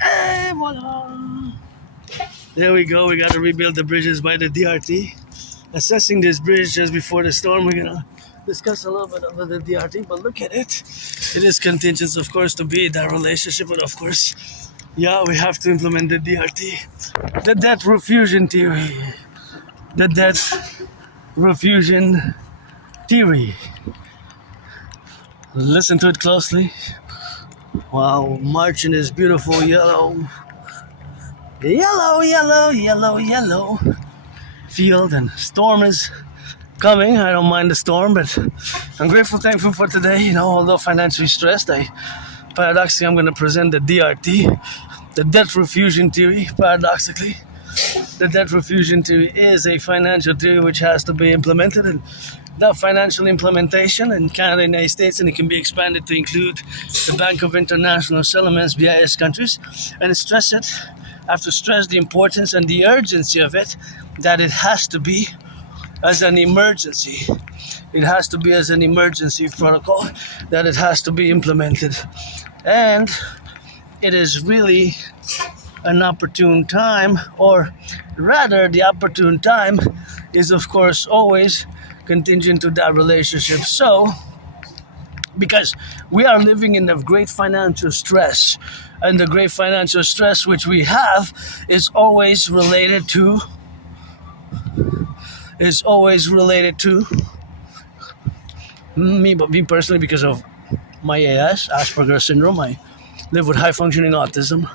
Hey, voila! There we go. We got to rebuild the bridges by the DRT. Assessing this bridge just before the storm. We're gonna discuss a little bit about the DRT, but look at it. It is contingent, of course, to be that relationship, but of course, yeah, we have to implement the DRT. The debt refusion theory. The debt refusion theory. Listen to it closely. Wow, marching is beautiful yellow. Yellow, yellow, yellow, yellow. Field and storm is coming. I don't mind the storm, but I'm grateful, thankful for today. You know, although financially stressed, paradoxically, I'm going to present the DRT, the debt refusion theory. Paradoxically, the debt refusion theory is a financial theory which has to be implemented, and that financial implementation in Canada and the United States, and it can be expanded to include the Bank of International Settlements, BIS countries, and I have to stress the importance and the urgency of it, that it has to be as an emergency. It has to be as an emergency protocol, that it has to be implemented. And it is really an opportune time, or rather the opportune time is of course always contingent to that relationship. So, because we are living in a great financial stress, and the great financial stress which we have is always related to me, but me personally, because of my AS, Asperger's syndrome. I live with high functioning autism,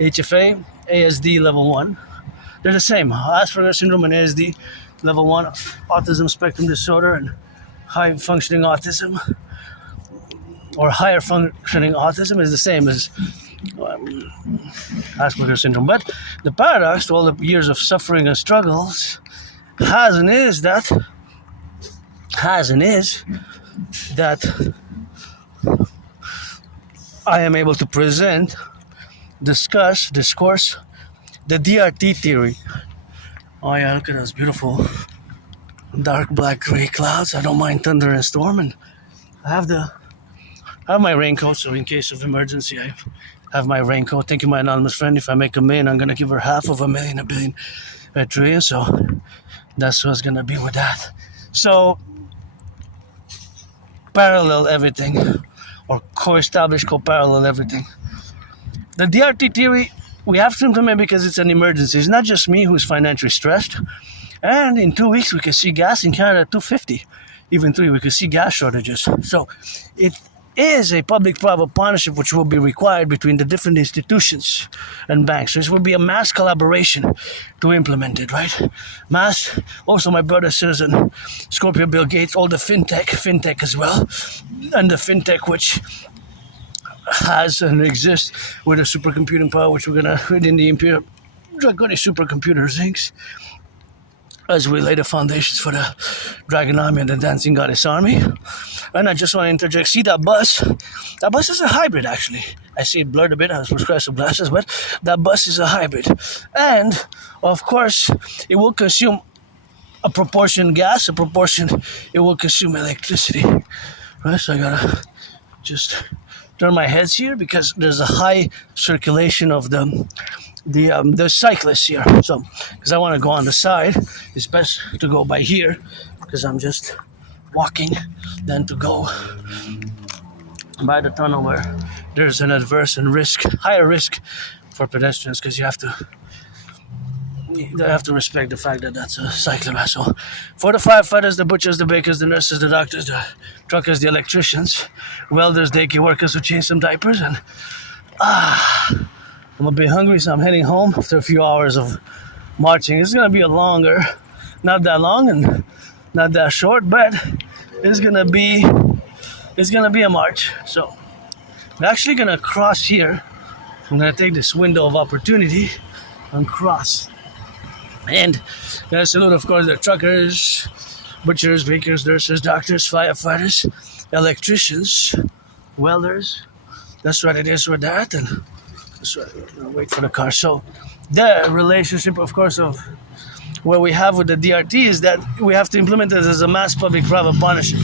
HFA, ASD level 1. They're the same, Asperger's syndrome and ASD level 1, autism spectrum disorder, and high functioning autism, or higher functioning autism, is the same as Asperger's syndrome. But the paradox to all the years of suffering and struggles has and is that I am able to present, discourse the DRT theory. Oh yeah, look at those beautiful dark black gray clouds. I don't mind thunder and storm, and I have my raincoat, so in case of emergency I have my raincoat. Thank you, my anonymous friend. If I make $1 million, I'm gonna give her half of $1 million, $1 billion, $1 trillion. So that's what's gonna be with that. So parallel everything, or co-establish, co-parallel everything. The DRT theory we have to implement because it's an emergency. It's not just me who's financially stressed. And in 2 weeks we can see gas in Canada at $2.50. Even 3, we could see gas shortages. So it is a public-private partnership which will be required between the different institutions and banks. So this will be a mass collaboration to implement it, right? Mass. Also, my brother citizen, Scorpio Bill Gates, all the fintech as well, and the fintech which has and exists with a supercomputing power, which we're gonna within the Imperial Draconic supercomputer things, as we lay the foundations for the Dragon Army and the Dancing Goddess Army. And I just want to interject. See that bus? That bus is a hybrid, actually. I see it blurred a bit. I was prescribed some glasses, but that bus is a hybrid. And, of course, it will consume a proportion gas, it will consume electricity. Right? So I gotta just turn my heads here because there's a high circulation of the cyclists here. So, because I want to go on the side, it's best to go by here because I'm just walking than to go by the tunnel where there's an adverse and higher risk for pedestrians, because you have to respect the fact that that's a cyclist. So, for the firefighters, the butchers, the bakers, the nurses, the doctors, the truckers, the electricians, welders, daycare workers who change some diapers, and I'm a bit hungry, so I'm heading home after a few hours of marching. It's gonna be not that long and not that short, but it's gonna be a march. So I'm actually gonna cross here. I'm gonna take this window of opportunity and cross. And gonna salute, of course, the truckers, butchers, bakers, nurses, doctors, firefighters, electricians, welders. That's what it is with that. And so wait for the car. So the relationship, of course, of what we have with the DRT is that we have to implement it as a mass public-private partnership.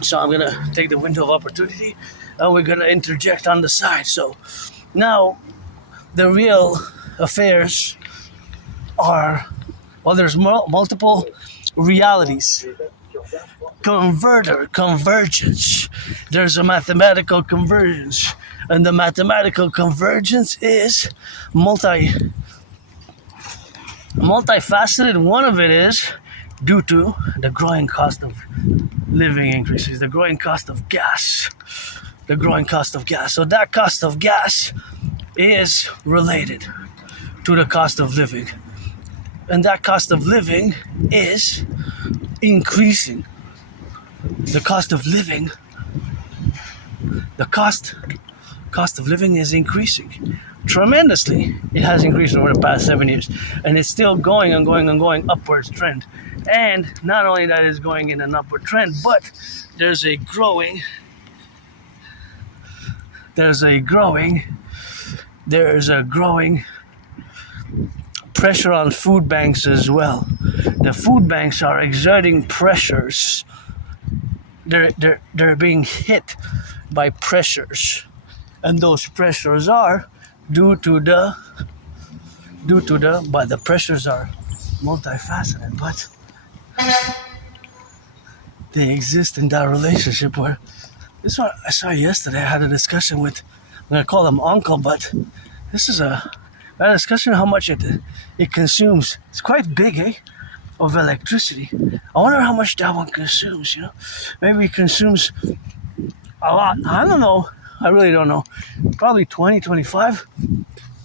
So I'm going to take the window of opportunity and we're going to interject on the side. So Now, the real affairs are, well, there's multiple realities. Convergence. There's a mathematical convergence. And the mathematical convergence is multifaceted. One of it is due to the growing cost of living increases, the growing cost of gas. So that cost of gas is related to the cost of living. And that cost of living is increasing. The cost of living is increasing tremendously. It has increased over the past 7 years, and it's still going upwards trend. And not only that is going in an upward trend, but there's a growing pressure on food banks as well. The food banks are exerting pressures. They're being hit by pressures, and those pressures are due to the but the pressures are multifaceted, but they exist in that relationship where this one I saw yesterday. I had a discussion with, I'm gonna call him uncle, but this is a discussion how much it consumes. It's quite big, of electricity. I wonder how much that one consumes, Maybe it consumes a lot. I don't know. I really don't know. Probably 20, 25.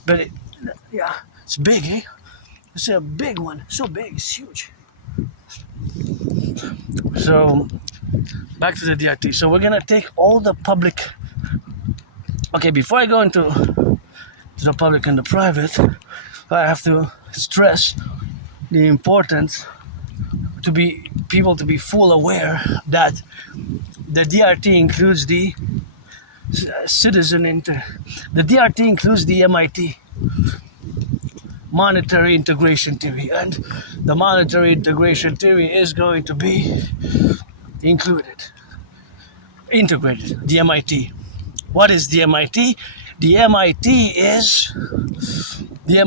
But it's big, It's a big one. So big, it's huge. So, back to the DRT. So we're gonna take all the public. Okay, before I go into the public and the private, I have to stress the importance to be full aware that the DRT includes the the DRT includes the MIT, monetary integration theory, and the monetary integration theory is going to be integrated, the MIT. What is the MIT? The MIT is the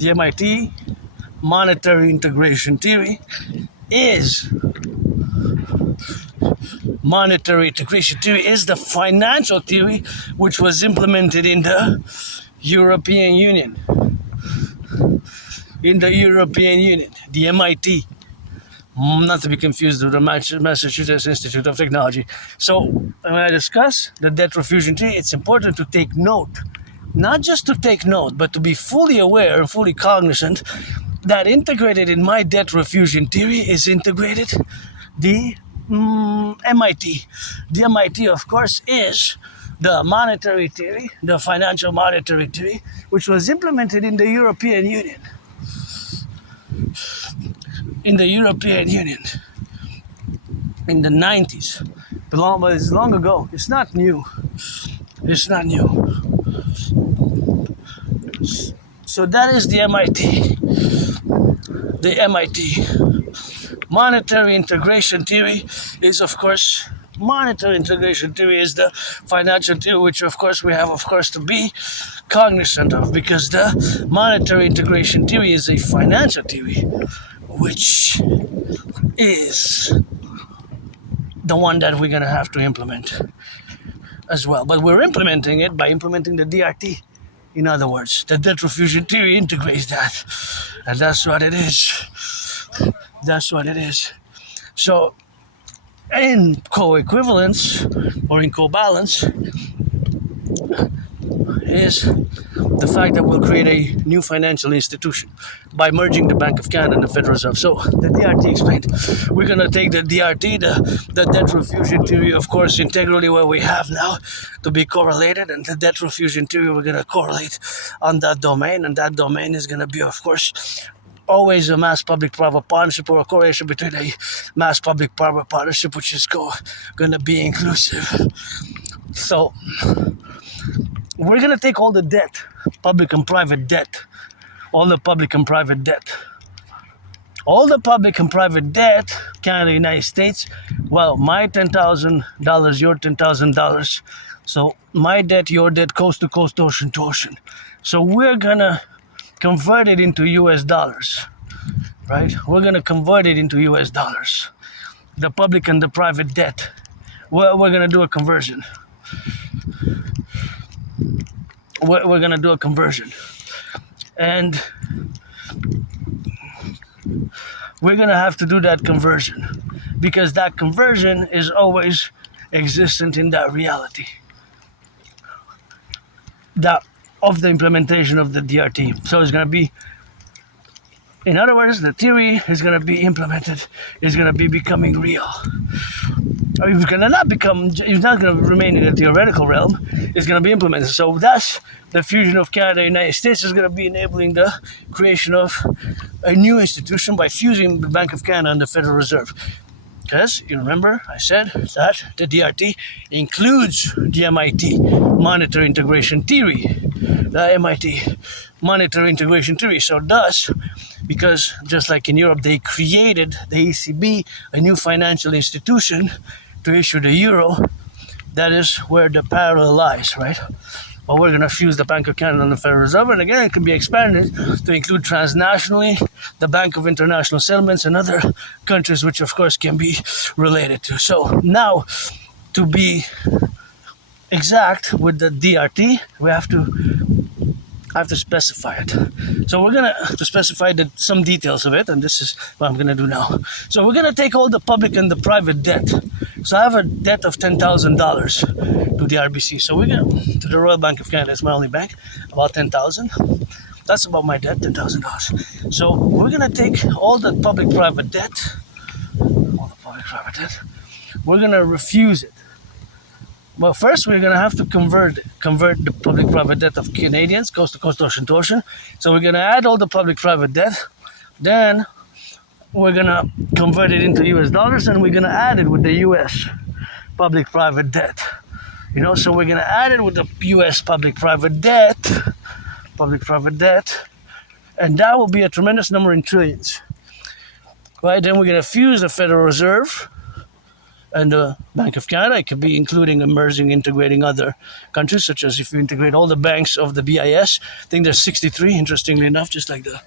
MIT monetary integration theory is the financial theory which was implemented in the European Union. The MIT. Not to be confused with the Massachusetts Institute of Technology. So when I discuss the debt refusion theory, it's important to take note. Not just to take note, but to be fully aware and fully cognizant that integrated in my debt refusion theory is integrated the MIT. The MIT, of course, is the monetary theory, the financial monetary theory, which was implemented in the European Union. In the 90s. But it's long ago. It's not new. So that is the MIT. The MIT. Monetary integration theory is, of course, the financial theory, which, of course, we have, to be cognizant of, because the monetary integration theory is a financial theory, which is the one that we're going to have to implement as well. But we're implementing it by implementing the DRT. In other words, the debt refusion theory integrates that. And that's what it is. So, in co-equivalence or in co-balance is the fact that we'll create a new financial institution by merging the Bank of Canada and the Federal Reserve. So the DRT explained. We're going to take the DRT, the debt refusion theory, of course, integrally what we have now to be correlated, and the debt refusion theory we're going to correlate on that domain, and that domain is going to be, of course, always a mass public-private partnership or a correlation between a mass public-private partnership, which is going to be inclusive. So we're going to take all the debt, public and private debt, all the public and private debt, all the public and private debt, Canada, United States, well, my $10,000, your $10,000. So my debt, your debt, coast to coast, ocean to ocean. So we're gonna convert it into US dollars, right? We're gonna convert it into US dollars. The public and the private debt. We're gonna do a conversion. We're gonna do a conversion. And we're gonna have to do that conversion because that conversion is always existent in that reality. That of the implementation of the DRT. So it's gonna be, in other words, the theory is gonna be implemented, is gonna be becoming real. It's gonna not become, it's not gonna remain in the theoretical realm, it's gonna be implemented. So that's the fusion of Canada and the United States is gonna be enabling the creation of a new institution by fusing the Bank of Canada and the Federal Reserve. Because you remember I said that the DRT includes the MIT monetary integration theory. The MIT monetary integration theory. So thus, because just like in Europe, they created the ECB, a new financial institution to issue the euro, that is where the parallel lies, right? Well, we're going to fuse the Bank of Canada and the Federal Reserve, and again, it can be expanded to include transnationally the Bank of International Settlements and other countries, which of course can be related to. So now, to be exact with the DRT, we have to specify it. So we're going to have to specify some details of it, and this is what I'm going to do now. So we're going to take all the public and the private debt. So I have a debt of $10,000 to the RBC. So we're going to the Royal Bank of Canada, it's my only bank, about $10,000. That's about my debt, $10,000. So we're going to take all the public-private debt, we're going to refuse it. Well, first we're going to have to convert the public-private debt of Canadians, coast to coast, ocean to ocean. So we're going to add all the public-private debt. Then we're going to convert it into US dollars, and we're going to add it with the US public-private debt. You know, so we're going to add it with the US public-private debt, and that will be a tremendous number in trillions. Right, then we're going to fuse the Federal Reserve and the Bank of Canada. It could be including emerging, integrating other countries, such as if you integrate all the banks of the BIS. I think there's 63, interestingly enough, just like the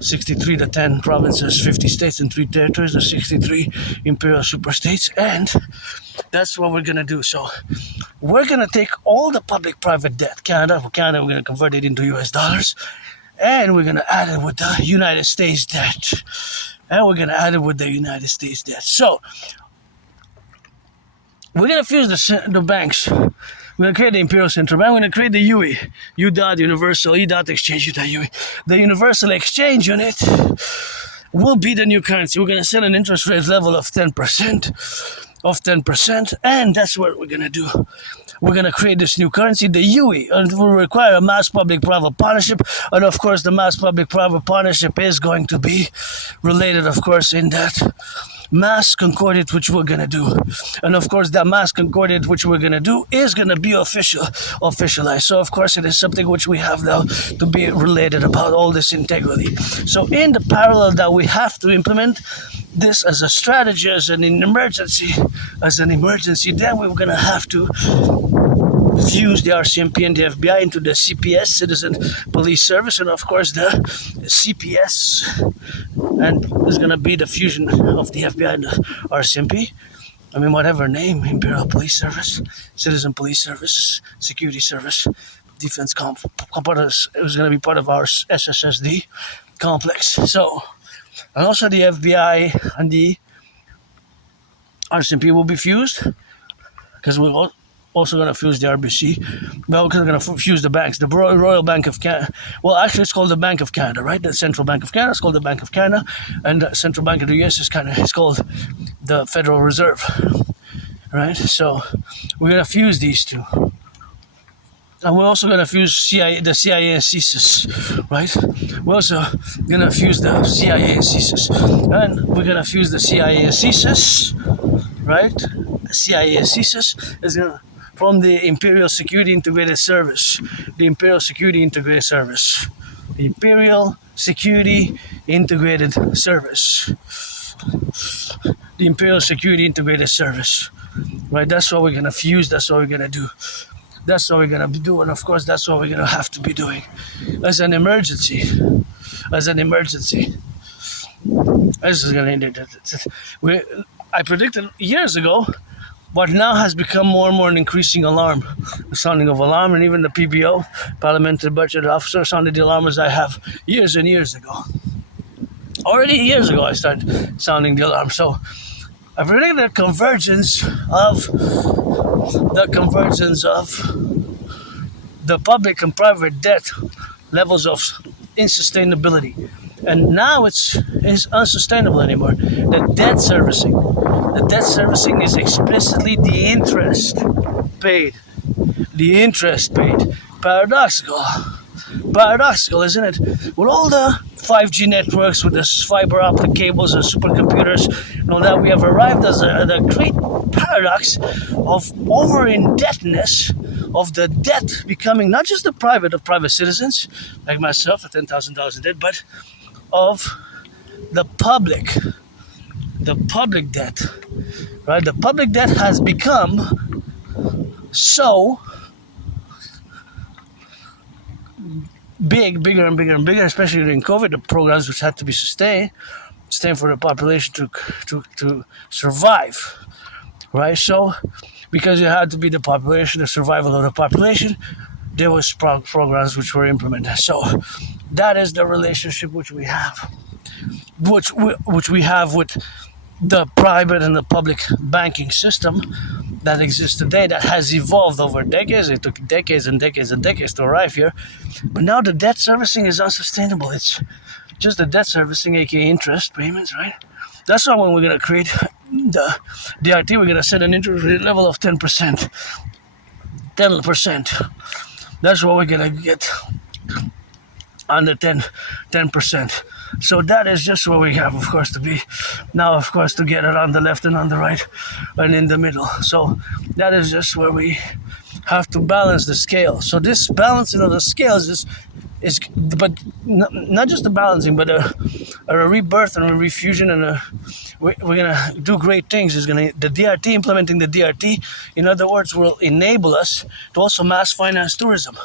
63, the 10 provinces, 50 states, and 3 territories, the 63 imperial superstates, and that's what we're going to do. So we're going to take all the public-private debt, Canada, we're going to convert it into US dollars, and we're going to add it with the United States debt. So we're going to fuse the banks. We're going to create the Imperial Central Bank. We're going to create the UE, U.dot Universal, E.dot Exchange, U.dot UE. The Universal Exchange Unit will be the new currency. We're going to set an interest rate level of 10%, and that's what we're going to do. We're going to create this new currency, the UE, and it will require a mass public-private partnership, and of course the mass public-private partnership is going to be related, of course, in that mass concordat which we're going to do. And of course that mass concordat which we're going to do is going to be officialized. So of course it is something which we have now to be related about all this integrally. So in the parallel that we have to implement this as a strategy, as an emergency, then we're going to have to fuse the RCMP and the FBI into the CPS, Citizen Police Service, and of course the CPS, and there's going to be the fusion of the FBI and the RCMP. I mean, whatever name, Imperial Police Service, Citizen Police Service, Security Service, Defense Complex, it was going to be part of our SSSD complex. So, and also the FBI and the RCMP will be fused, because we're also going to fuse the RBC. We're also going to fuse the banks. The Royal Bank of Canada. Well, actually, it's called the Bank of Canada, right? The Central Bank of Canada is called the Bank of Canada, and the Central Bank of the US is called the Federal Reserve, right? So we're going to fuse these two. And we're also going to fuse the CIA and CSIS, right? We're also going to fuse the CIA and CSIS. And we're going to fuse the CIA and CSIS, right? The CIA and CSIS is going to from the Imperial Security Integrated Service. The Imperial Security Integrated Service, The Imperial Security Integrated Service. The Imperial Security Integrated Service. Right, that's what we're gonna fuse, that's what we're gonna do. That's what we're gonna do, and of course that's what we're gonna have to be doing. As an emergency. As an emergency. This is gonna I predicted years ago what now has become more and more an increasing alarm. The sounding of alarm, and even the PBO, Parliamentary Budget Officer, sounded the alarm as I have years and years ago. Already years ago I started sounding the alarm. So I predicted the convergence of the public and private debt levels of insustainability. And now it's unsustainable anymore. The debt servicing is explicitly the interest paid. The interest paid. Paradoxical, isn't it? With all the 5G networks, with the fiber optic cables and supercomputers and all that, we have arrived at the great paradox of over-indebtedness, of the debt becoming not just of private citizens, like myself, at $10,000 in debt, but of the public debt, right? The public debt has become so bigger and bigger, especially during COVID, the programs which had to be sustained for the population to survive, right? So, because it had to be the population, the survival of the population, there was programs which were implemented. So, that is the relationship which we have, which we have with the private and the public banking system that exists today, that has evolved over decades. It took decades and decades and decades to arrive here. But now the debt servicing is unsustainable. It's just the debt servicing, aka interest payments, right? That's why when we're going to create the DRT, we're going to set an interest rate level of 10%. 10%. That's what we're going to get under 10%. So that is just what we have, of course, to be. Now, of course, to get it on the left and on the right and in the middle. So that is just where we have to balance the scale. So this balancing of the scales is but not just the balancing, but a rebirth and a refusion, and we're gonna do great things. The DRT, implementing the DRT, in other words, will enable us to also mass finance tourism,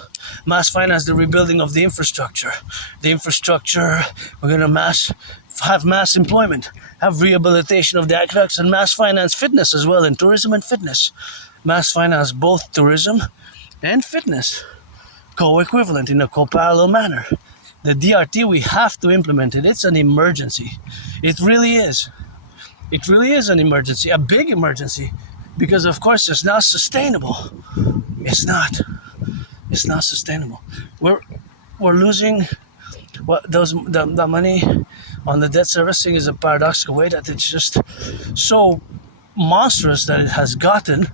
mass finance the rebuilding of the infrastructure. We're gonna have mass employment, have rehabilitation of the aqueducts, and mass finance fitness as well, in tourism and fitness. Mass finance both tourism and fitness, co-equivalent in a co-parallel manner. The DRT, we have to implement it. It's an emergency. It really is. It really is an emergency, a big emergency, because of course it's not sustainable. It's not sustainable. We're losing the money on the debt servicing is a paradoxical way that it's just so monstrous that it has gotten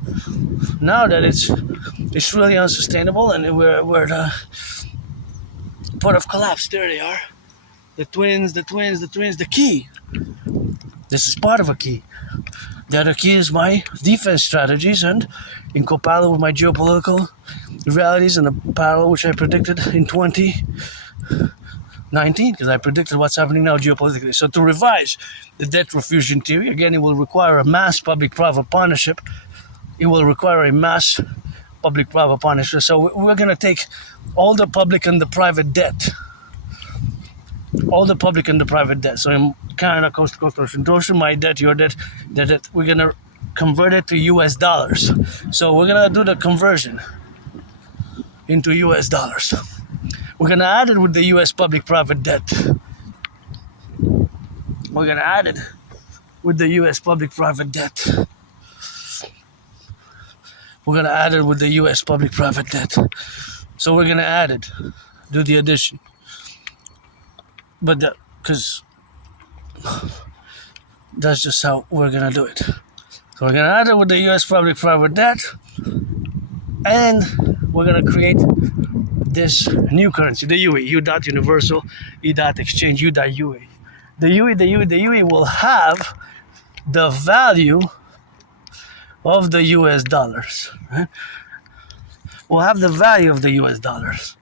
now that it's really unsustainable, and we're the point of collapse. There they are, the twins, the key. This is part of a key. The other key is my defense strategies, and in co-parallel with my geopolitical realities, and the parallel which I predicted in 2019, because I predicted what's happening now geopolitically. So to revise the debt refusion theory, again, it will require a mass public-private partnership. It will require a mass public-private partnership. So we're going to take all the public and the private debt. So in Canada, coast to coast, ocean to ocean, my debt, your debt, we're going to convert it to US dollars. So we're going to do the conversion into US dollars. We're going to add it with the US public-private debt. We're going to add it with the US public-private debt. We're going to add it with the US public-private debt. So we're going to add it, do the addition. But because that's just how we're going to do it. So we're going to add it with the US public-private debt, and we're going to create this new currency, the UE, U.Universal, E.Exchange, U.UE. The UE will have the value of the US dollars. Right? We'll have the value of the US dollars.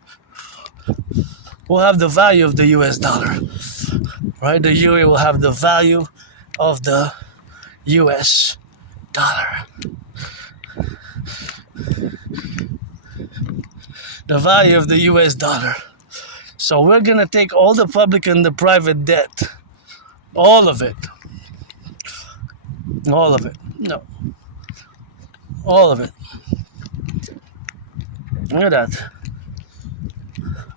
will have the value of the US dollar, right? The euro will have the value of the US dollar. The value of the US dollar. So we're gonna take all the public and the private debt, all of it. All of it. No. All of it. Look at that.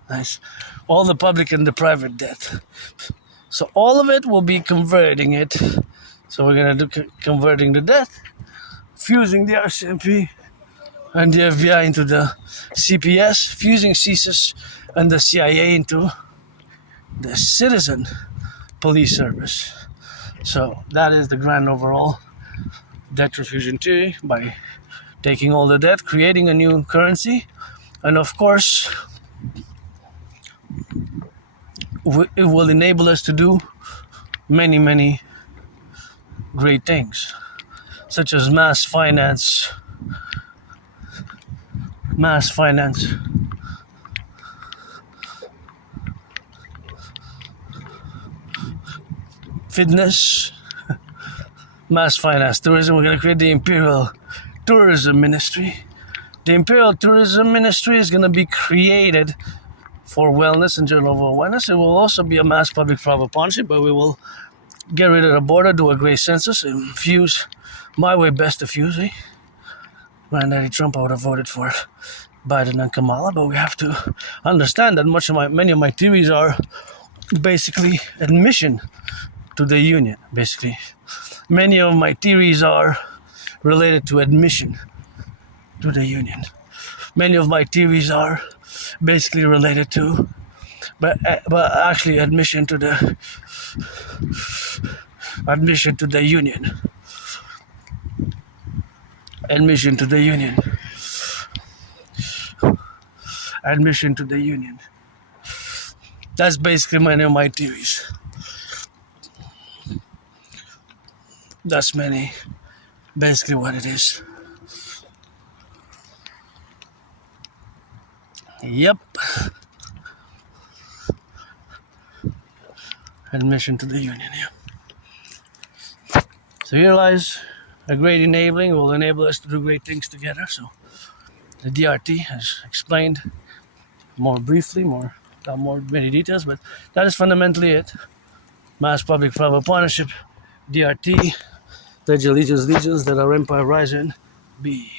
Nice. All the public and the private debt. So all of it will be converting it. So we're gonna do converting the debt, fusing the RCMP and the FBI into the CPS, fusing CSIS and the CIA into the Citizen Police Service. So that is the grand overall debt refusion theory, by taking all the debt, creating a new currency, and of course it will enable us to do many, many great things, such as mass finance, fitness, mass finance, tourism. We're going to create the Imperial Tourism Ministry. The Imperial Tourism Ministry is going to be created for wellness and general awareness. It will also be a mass public-private partnership, but we will get rid of the border, do a great census, and fuse my way best to fuse. Granddaddy Trump, I would have voted for Biden and Kamala, but we have to understand that many of my theories are basically admission to the union. Basically, many of my theories are related to admission to the union. Many of my theories are basically related to, but actually admission to the union. Admission to the union. Admission to the union. That's basically many of my theories. That's basically what it is. Yep. Admission to the union, yeah. So here lies a great enabling. It will enable us to do great things together. So the DRT has explained more briefly, without many details, but that is fundamentally it. Mass public-private partnership, DRT, pledge allegiance, let our empire rise and be.